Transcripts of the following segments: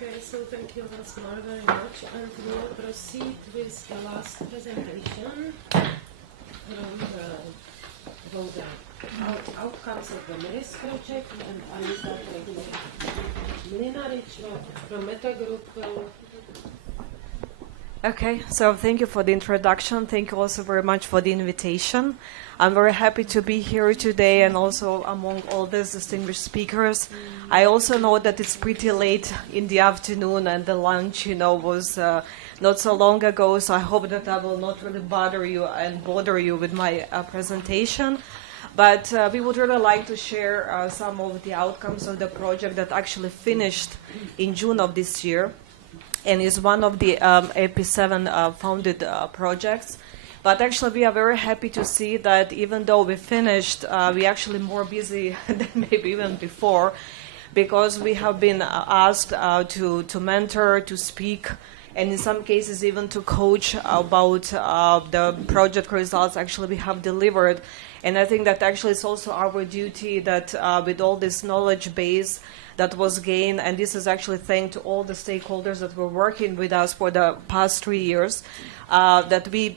Okay, so thank you once more very much, and we will proceed with the last presentation from the outcomes of the MIRIS project, and Anita Tregner, Mlinaric from Meta Group will. Okay, so thank you for the introduction. Thank you also very much for the invitation. I'm very happy to be here today and also among all these distinguished speakers. I also know that it's pretty late in the afternoon and the lunch, was not so long ago, so I hope that I will not really bother you with my presentation. But we would really like to share some of the outcomes of the project that actually finished in June of this year, and is one of the AP7 founded projects. But actually, we are very happy to see that even though we finished, we're actually more busy than maybe even before, because we have been asked to mentor, to speak, and in some cases even to coach about the project results actually we have delivered. And I think that actually it's also our duty that with all this knowledge base that was gained, and this is actually thanks to all the stakeholders that were working with us for the past 3 years, that we,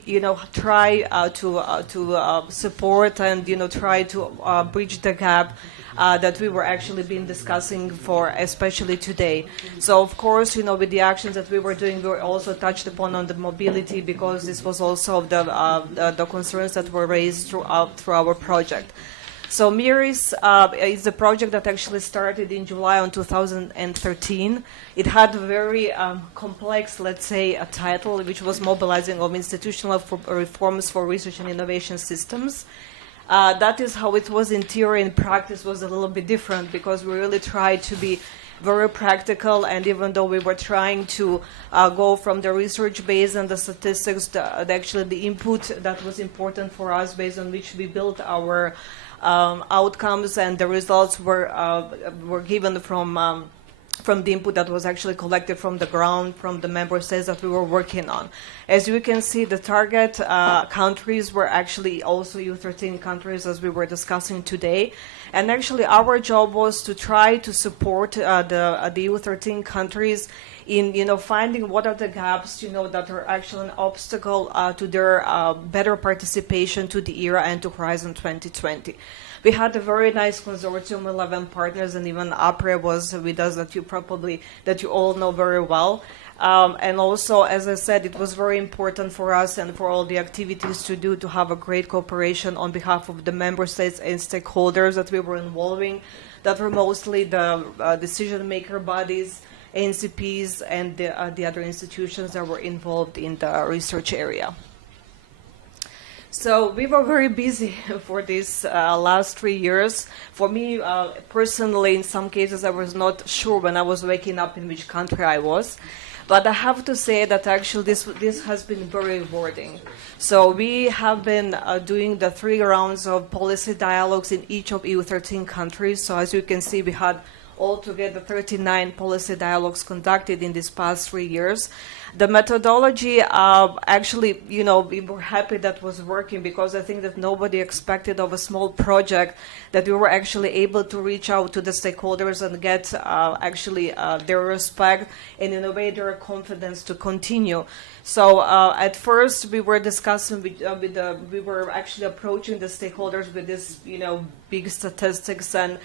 try to support and, try to bridge the gap that we were actually been discussing for, especially today. So, of course, with the actions that we were doing, we were also touched upon on the mobility, because this was also the concerns that were raised through our project. So MIRIS is a project that actually started in July 2013. It had a very complex, let's say, a title, which was Mobilizing of Institutional Reforms for Research and Innovation Systems. That is how it was in theory. In practice was a little bit different, because we really tried to be very practical, and even though we were trying to go from the research base and the statistics, actually the input that was important for us, based on which we built our outcomes, and the results were given from the input that was actually collected from the ground, from the member states that we were working on. As you can see, the target countries were actually also EU13 countries, as we were discussing today. And actually our job was to try to support the EU13 countries in finding what are the gaps that are actually an obstacle to their better participation to the ERA and to Horizon 2020. We had a very nice consortium, 11 partners, and even APRE was with us, that you all know very well. And also, as I said, it was very important for us and for all the activities to have a great cooperation on behalf of the member states and stakeholders that we were involving, that were mostly the decision-maker bodies, NCPs, and the other institutions that were involved in the research area. So we were very busy for these last 3 years. For me, personally, in some cases, I was not sure when I was waking up in which country I was. But I have to say that actually this has been very rewarding. So we have been doing the 3 rounds of policy dialogues in each of EU13 countries. So as you can see, we had altogether 39 policy dialogues conducted in these past 3 years. The methodology, actually, we were happy that was working, because I think that nobody expected of a small project that we were actually able to reach out to the stakeholders and get their respect and in a way their confidence to continue. So at first we were discussing we were actually approaching the stakeholders with this, big statistics, and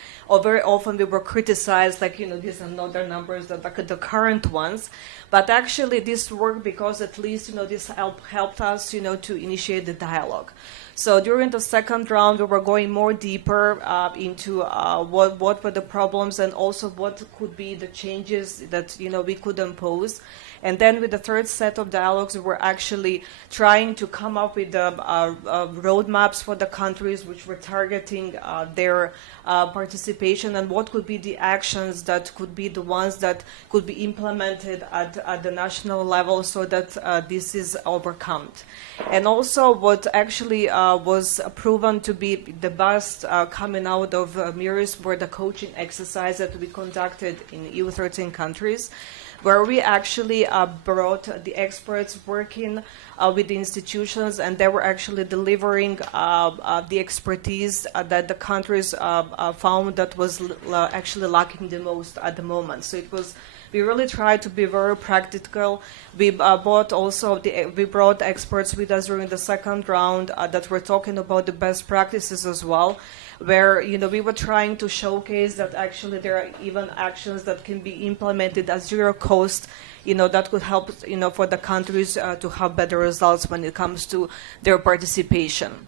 very often we were criticized, like, these are not the numbers that are the current ones. But actually this worked, because at least, this helped us, to initiate the dialogue. So during the second round, we were going more deeper into what were the problems, and also what could be the changes that, we could impose. And then with the third set of dialogues, we were actually trying to come up with roadmaps for the countries which were targeting their participation, and what could be the actions that could be the ones that could be implemented at the national level, so that this is overcome. And also what actually was proven to be the best coming out of MIRIS were the coaching exercise that we conducted in EU13 countries, where we actually brought the experts working with the institutions, and they were actually delivering the expertise that the countries found that was actually lacking the most at the moment. So it was We really try to be very practical. We we brought experts with us during the second round that were talking about the best practices as well, where we were trying to showcase that actually there are even actions that can be implemented at zero cost, that could help for the countries to have better results when it comes to their participation.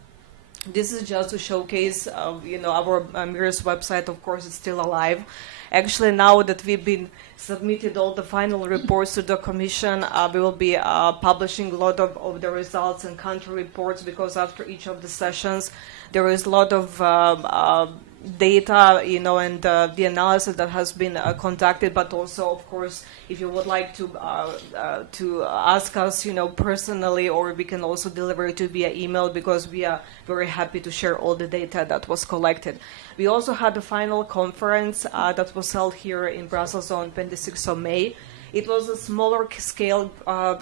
This is just to showcase, our MIRS website, of course, is still alive. Actually, now that we've been submitted all the final reports to the Commission, we will be publishing a lot of the results and country reports, because after each of the sessions, there is a lot of data, and the analysis that has been conducted. But also, of course, if you would like to ask us, personally, or we can also deliver it to via email, because we are very happy to share all the data that was collected. We also had a final conference that was held here in Brussels on 26th of May. It was a smaller scale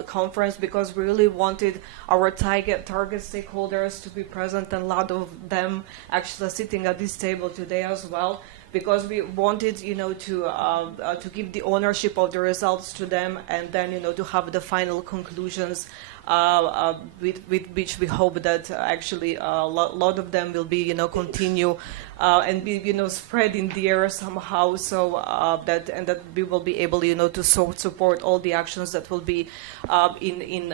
conference, because we really wanted our target stakeholders to be present, and a lot of them actually sitting at this table today as well, because we wanted, to give the ownership of the results to them, and then, to have the final conclusions with which we hope that actually a lot of them will be, continue and be, spread in the air somehow, so that we will be able, to support all the actions that will be in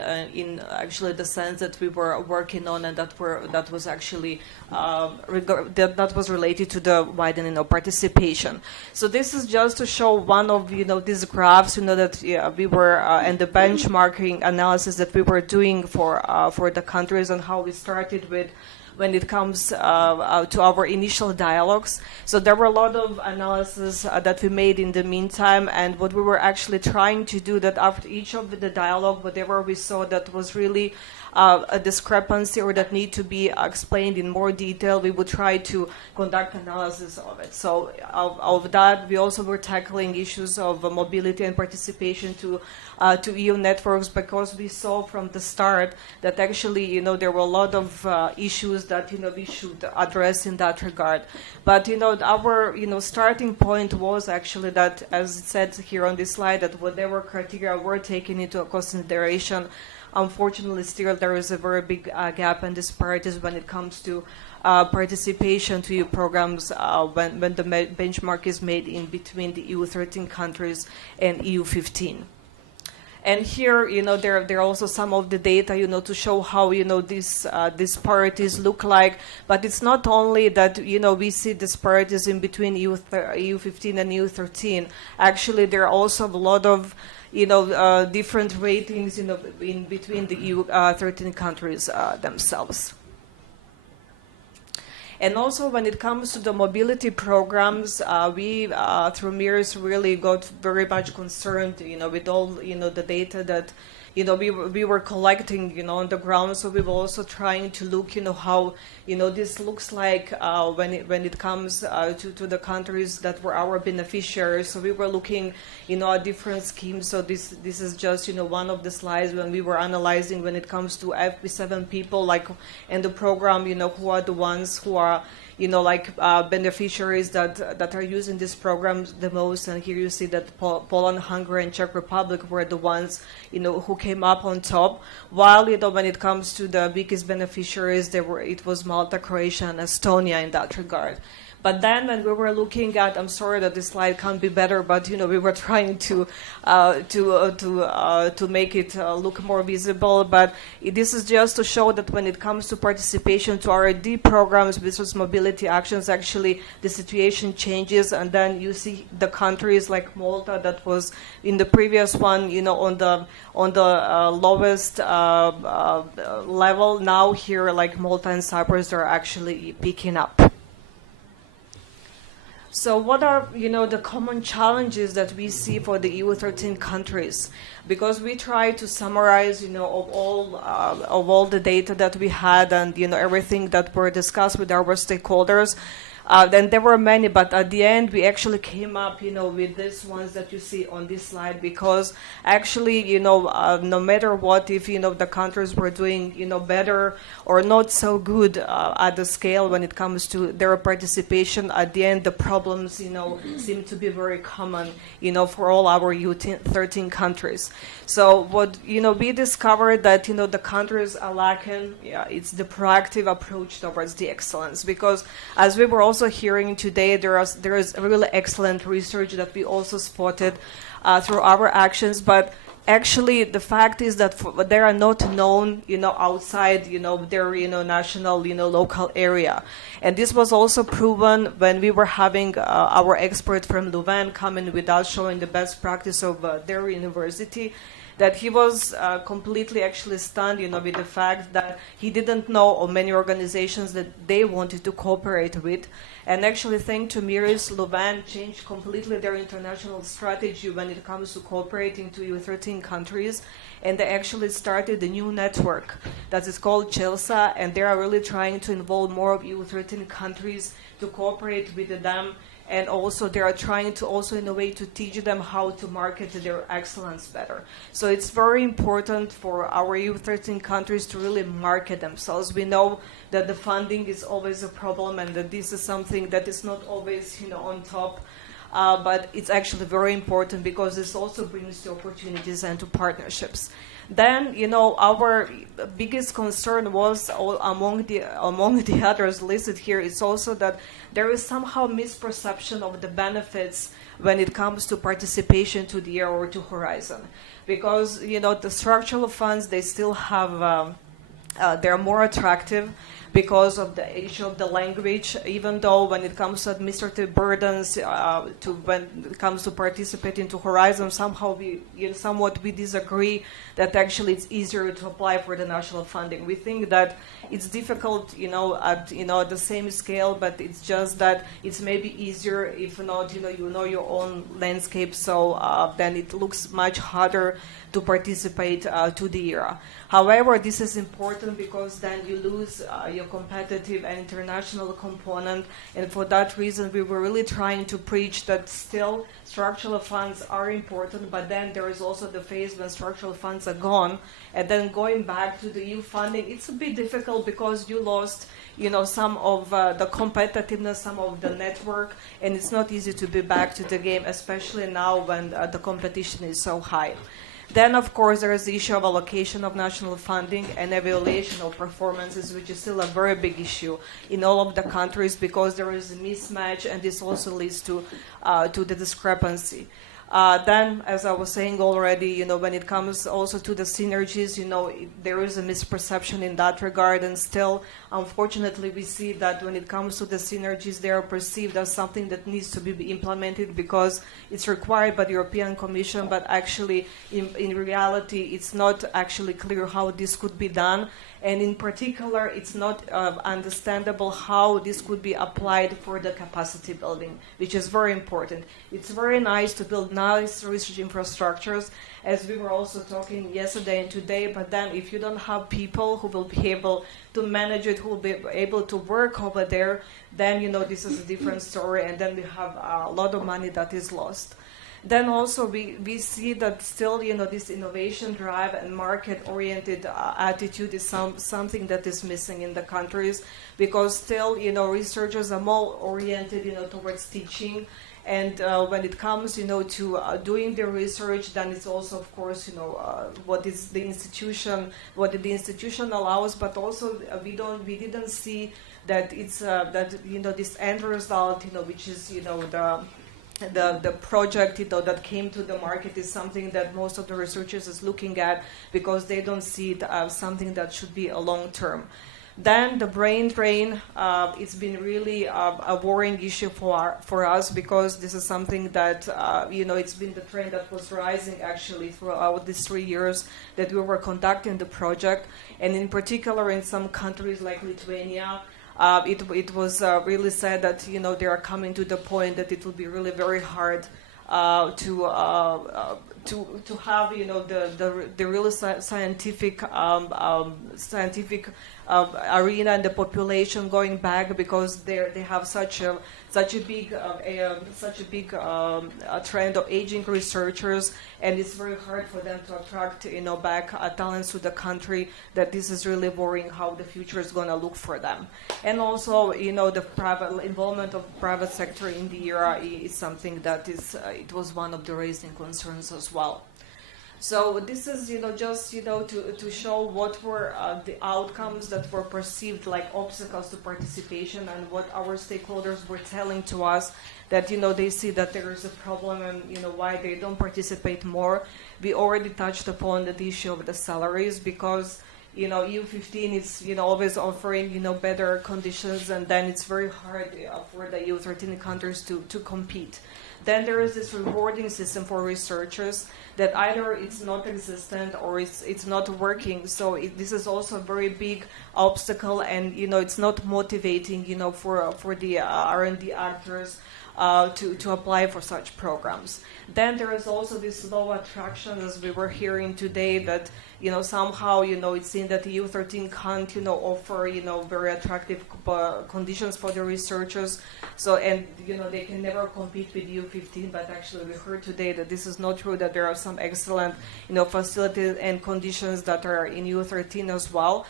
actually the sense that we were working on, and that was actually that was related to the widening of participation. So this is just to show one of these graphs, that we were and the benchmarking analysis that we were doing for the countries, and how we started with when it comes to our initial dialogues. So there were a lot of analysis that we made in the meantime, and what we were actually trying to do, that after each of the dialogue, whatever we saw that was really a discrepancy or that need to be explained in more detail, we would try to conduct analysis of it. So of that, we also were tackling issues of mobility and participation to EU networks, because we saw from the start that actually, there were a lot of issues that, we should address in that regard. But, our, starting point was actually that, as it said here on this slide, that whatever criteria were taken into consideration, unfortunately, still there is a very big gap and disparities when it comes to participation to EU programs when the benchmark is made in between the EU 13 countries and EU 15. And here, there are also some of the data, to show how, these disparities look like. But it's not only that, we see disparities in between EU 15 and EU 13. Actually, there are also a lot of, different ratings, in between the EU 13 countries themselves. And also, when it comes to the mobility programs, we, through MIRS, really got very much concerned, with all, the data that, we were collecting, on the ground. So we were also trying to look, how, this looks like when it comes to the countries that were our beneficiaries. So we were looking, at different schemes. So this is just, one of the slides when we were analyzing when it comes to FP7 people, like in the program, who are the ones who are, beneficiaries that are using this program the most. And here you see that Poland, Hungary, and Czech Republic were the ones, who came up on top. While, when it comes to the biggest beneficiaries, it was Malta, Croatia, and Estonia in that regard. But then when we were looking at, I'm sorry that this slide can't be better, but we were trying to make it look more visible. But this is just to show that when it comes to participation to R&D programs, business mobility actions, actually the situation changes. And then you see the countries like Malta, that was in the previous one, on the lowest level. Now here, like Malta and Cyprus, are actually picking up. So what are, the common challenges that we see for the EU 13 countries? Because we try to summarize, of all the data that we had, and, everything that were discussed with our stakeholders. Then there were many, but at the end we actually came up, with these ones that you see on this slide, because actually, no matter what, if the countries were doing, better or not so good at the scale when it comes to their participation, at the end the problems, seem to be very common, for all our 13 countries. So what we discovered that the countries are lacking, it's the proactive approach towards the excellence, because as we were also hearing today, there is really excellent research that we also spotted through our actions, but actually the fact is that they are not known outside their national local area. And this was also proven when we were having our expert from Louvain coming with us, showing the best practice of their university, that he was completely actually stunned, with the fact that he didn't know of many organizations that they wanted to cooperate with. And actually, thanks to Miris, Louvain changed completely their international strategy when it comes to cooperating to EU13 countries. And they actually started a new network that is called CELSA, and they are really trying to involve more of EU13 countries to cooperate with them. And also they are trying to also in a way to teach them how to market their excellence better. So it's very important for our EU13 countries to really market themselves. We know that the funding is always a problem, and that this is something that is not always on top. But it's actually very important, because this also brings to opportunities and to partnerships. Then, our biggest concern was among the others listed here is also that there is somehow misperception of the benefits when it comes to participation to the year or to Horizon, because the structural funds, they still have they're more attractive because of the issue of the language, even though when it comes to administrative burdens, when it comes to participating to Horizon, somehow we disagree that actually it's easier to apply for the national funding. We think that it's difficult, at the same scale, but it's just that it's maybe easier if not, you know your own landscape, so then it looks much harder to participate to the era. However, this is important because then you lose your competitive and international component, and for that reason we were really trying to preach that still structural funds are important, but then there is also the phase when structural funds are gone, and then going back to the EU funding, it's a bit difficult because you lost some of the competitiveness, some of the network, and it's not easy to be back to the game, especially now when the competition is so high. Then, of course, there is the issue of allocation of national funding and evaluation of performances, which is still a very big issue in all of the countries because there is a mismatch, and this also leads to the discrepancy. Then, as I was saying already, when it comes also to the synergies, there is a misperception in that regard, and still, unfortunately, we see that when it comes to the synergies, they are perceived as something that needs to be implemented because it's required by the European Commission, but actually, in reality, it's not actually clear how this could be done. And in particular, it's not understandable how this could be applied for the capacity building, which is very important. It's very nice to build nice research infrastructures, as we were also talking yesterday and today, but then if you don't have people who will be able to manage it, who will be able to work over there, then, this is a different story, and then we have a lot of money that is lost. Then also we see that still, this innovation drive and market-oriented attitude is something that is missing in the countries, because still, researchers are more oriented, towards teaching. And when it comes, to doing the research, then it's also, of course, what is the institution, what the institution allows, but also we didn't see that it's this end result, which is, the project that came to the market is something that most of the researchers is looking at because they don't see it as something that should be a long term. Then the brain drain, it's been really a worrying issue for us because this is something that, it's been the trend that was rising actually throughout these 3 years that we were conducting the project. And in particular in some countries like Lithuania, it was really said that, they are coming to the point that it will be really very hard to have the real scientific arena and the population going back, because they have such a big trend of aging researchers, and it's very hard for them to attract back talents to the country. That this is really worrying how the future is going to look for them. And also the private involvement of private sector in the era is something that it was one of the raising concerns as well. So this is, just, to show what were the outcomes that were perceived like obstacles to participation, and what our stakeholders were telling to us that, they see that there is a problem, and, why they don't participate more. We already touched upon the issue of the salaries, because, EU15 is, always offering, better conditions, and then it's very hard for the EU13 countries to compete. Then there is this rewarding system for researchers that either it's not existent or it's not working. So this is also a very big obstacle, and it's not motivating for the R&D actors to apply for such programs. Then there is also this low attraction, as we were hearing today, that somehow it seems that the EU13 can't offer very attractive conditions for the researchers. So and they can never compete with EU15. But actually, we heard today that this is not true. That there are some excellent facilities and conditions that are in EU13 as well.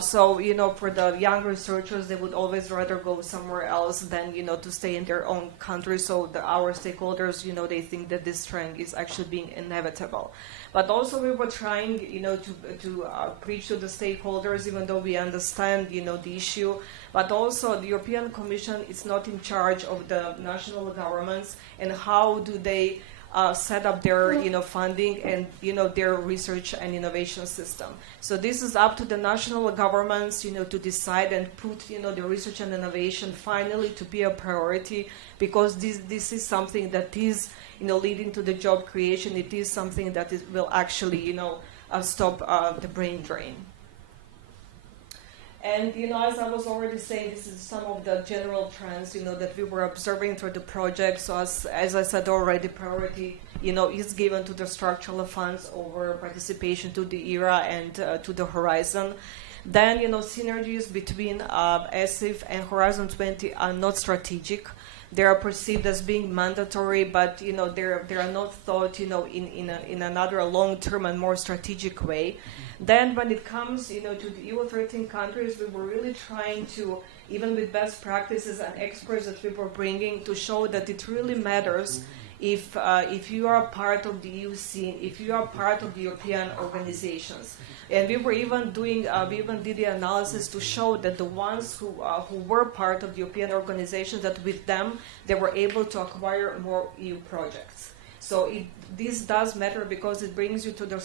So for the young researchers, they would always rather go somewhere else than to stay in their own country. So our stakeholders, they think that this trend is actually being inevitable. But also we were trying, to preach to the stakeholders, even though we understand, the issue. But also the European Commission is not in charge of the national governments, and how do they set up their funding and their research and innovation system. So this is up to the national governments to decide and put the research and innovation finally to be a priority, because this is something that is leading to the job creation. It is something that will actually stop the brain drain. And as I was already saying, this is some of the general trends that we were observing through the project. So as I said already, priority is given to the structural funds over participation to the ERA and to the Horizon. Then synergies between ESIF and Horizon 20 are not strategic. They are perceived as being mandatory, but they are not thought in another long-term and more strategic way. Then when it comes to the EU13 countries, we were really trying to, even with best practices and experts that we were bringing, to show that it really matters if you are part of the EU scene, if you are part of the European organizations. And we were even doing, we even did the analysis to show that the ones who were part of the European organizations, that with them they were able to acquire more EU projects. So this does matter, because it brings you to the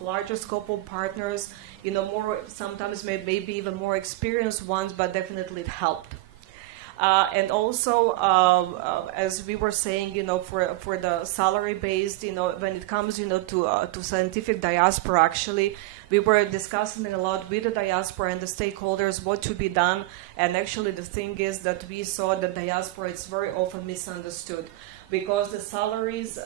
larger scope of partners, more, sometimes maybe even more experienced ones, but definitely it helped. And also, as we were saying, for the salary-based, when it comes, to scientific diaspora, actually, we were discussing a lot with the diaspora and the stakeholders what should be done. And actually, the thing is that we saw that diaspora is very often misunderstood, because the salaries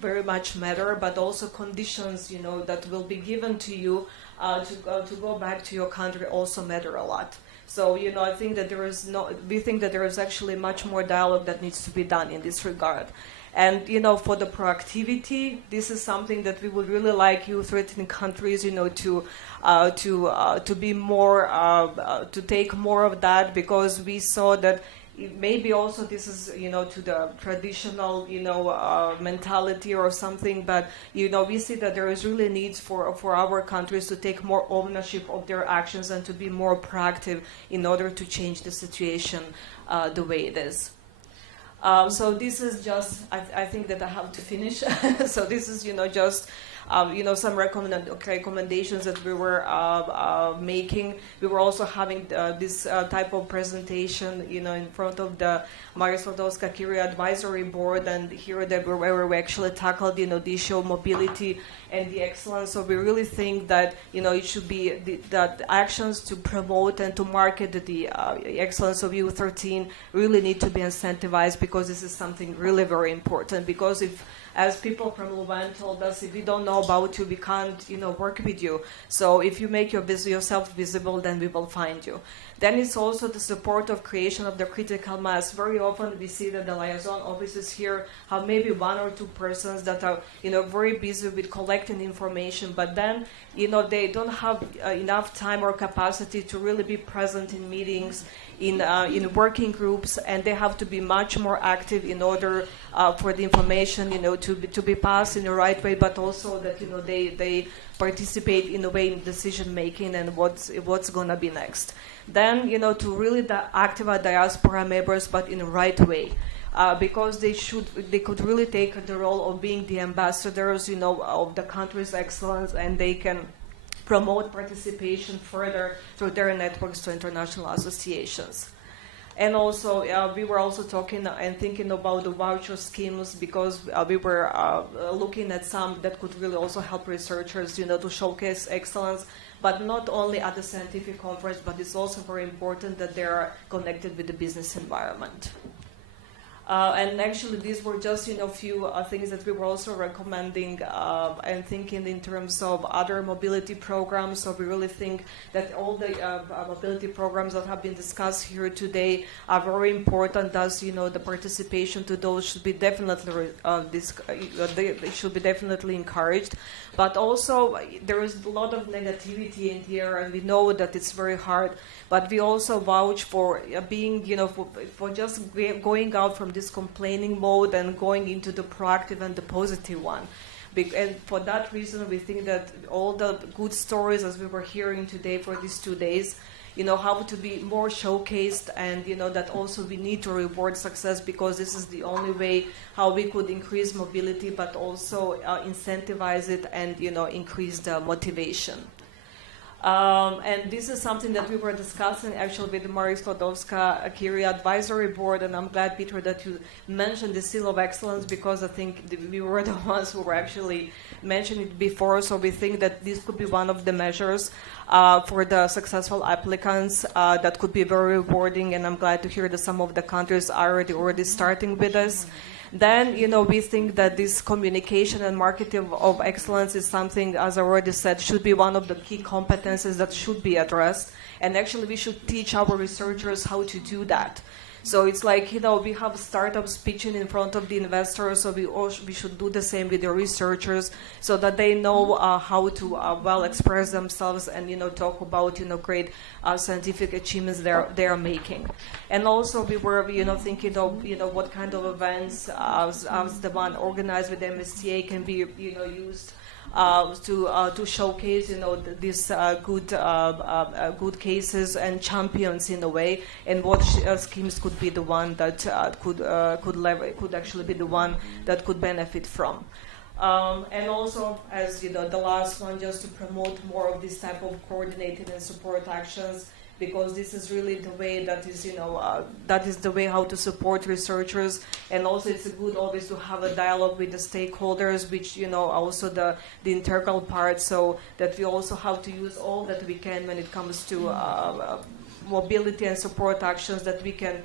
very much matter, but also conditions, that will be given to you to go back to your country also matter a lot. So, I think that we think that there is actually much more dialogue that needs to be done in this regard. And, for the proactivity, this is something that we would really like EU13 countries, to be more, to take more of that, because we saw that maybe also this is, to the traditional, mentality or something, but, we see that there is really needs for our countries to take more ownership of their actions and to be more proactive in order to change the situation the way it is. So this is just, I think that I have to finish. So this is, just some recommendations that we were making. We were also having this type of presentation, in front of the Maria Skłodowska-Curie Advisory Board, and here where we actually tackled, the issue of mobility and the excellence. So we really think that, it should be that actions to promote and to market the excellence of U13 really need to be incentivized, because this is something really very important. Because if, as people from Louvain told us, if we don't know about you, we can't, work with you. So if you make yourself visible, then we will find you. Then it's also the support of creation of the critical mass. Very often we see that the liaison offices here have maybe one or two persons that are, very busy with collecting information, but then, they don't have enough time or capacity to really be present in meetings, in working groups, and they have to be much more active in order for the information, to be passed in the right way, but also that, they participate in a way in decision making and what's going to be next. Then, to really activate diaspora members, but in the right way. Because they could really take the role of being the ambassadors, of the country's excellence, and they can promote participation further through their networks to international associations. And also, we were also talking and thinking about the voucher schemes, because we were looking at some that could really also help researchers, to showcase excellence, but not only at the scientific conference, but it's also very important that they are connected with the business environment. And actually, these were just a few things that we were also recommending and thinking in terms of other mobility programs. So we really think that all the mobility programs that have been discussed here today are very important. As the participation to those should be definitely they should be definitely encouraged. But also, there is a lot of negativity in here, and we know that it's very hard. But we also vouch for being, for just going out from this complaining mode and going into the proactive and the positive one. And for that reason, we think that all the good stories, as we were hearing today for these 2 days, have to be more showcased, and that also we need to reward success, because this is the only way how we could increase mobility, but also incentivize it and increase the motivation. And this is something that we were discussing actually with the Maria Skłodowska-Curie Advisory Board, and I'm glad, Peter, that you mentioned the Seal of Excellence, because I think we were the ones who were actually mentioning it before. So we think that this could be one of the measures for the successful applicants that could be very rewarding, and I'm glad to hear that some of the countries are already starting with this. Then, we think that this communication and marketing of excellence is something, as I already said, should be one of the key competences that should be addressed. And actually, we should teach our researchers how to do that. So it's like, we have startups pitching in front of the investors, so we should do the same with the researchers, so that they know how to well express themselves and, talk about, great scientific achievements they are making. And also we were, thinking of, what kind of events as the one organized with MSTA can be, used to showcase, these good cases and champions in a way, and what schemes could be the one that could actually be the one that could benefit from. And also, as the last one, just to promote more of this type of coordinated and support actions, because this is really the way that is the way how to support researchers. And also it's good always to have a dialogue with the stakeholders, which also the integral part, so that we also have to use all that we can when it comes to mobility and support actions that we can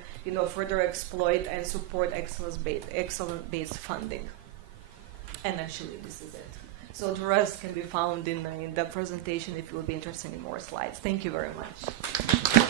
further exploit and support excellence-based funding. And actually this is it. So the rest can be found in the presentation if you will be interested in more slides. Thank you very much.